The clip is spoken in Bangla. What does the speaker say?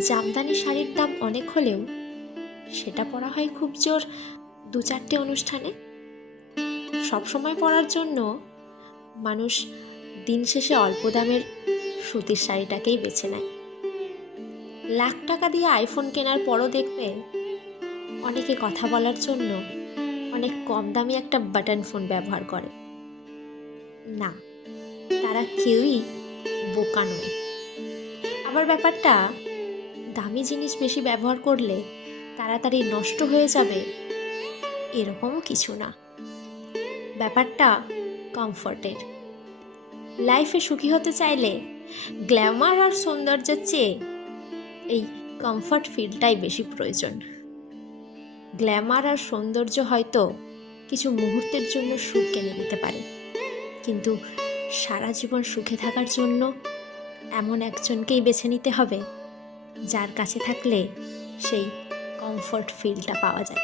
জামদানি শাড়ির দাম অনেক হলেও সেটা পরা হয় খুব জোর 2-4টে অনুষ্ঠানে। সবসময় পরার জন্য মানুষ দিন শেষে অল্প দামের সুতির শাড়িটাকেই বেছে নেয়। লাখ টাকা দিয়ে আইফোন কেনার পরও দেখবে অনেকে কথা বলার জন্য অনেক কম দামি একটা বাটন ফোন ব্যবহার করে। না, তারা কেউই বোকা নয়। আবার ব্যাপারটা দামি জিনিস বেশি ব্যবহার করলে তাড়াতাড়ি নষ্ট হয়ে যাবে এরকমও কিছু না। ব্যাপারটা কমফর্টের। লাইফে সুখী হতে চাইলে গ্ল্যামার আর সৌন্দর্যের চেয়ে এই কমফর্ট ফিলটাই বেশি প্রয়োজন। গ্ল্যামার আর সৌন্দর্য হয়তো কিছু মুহূর্তের জন্য সুখ এনে দিতে পারে, কিন্তু সারা জীবন সুখে থাকার জন্য এমন একজনকেই বেছে নিতে হবে যার কাছে থাকলে সেই কমফর্ট ফিলটা পাওয়া যায়।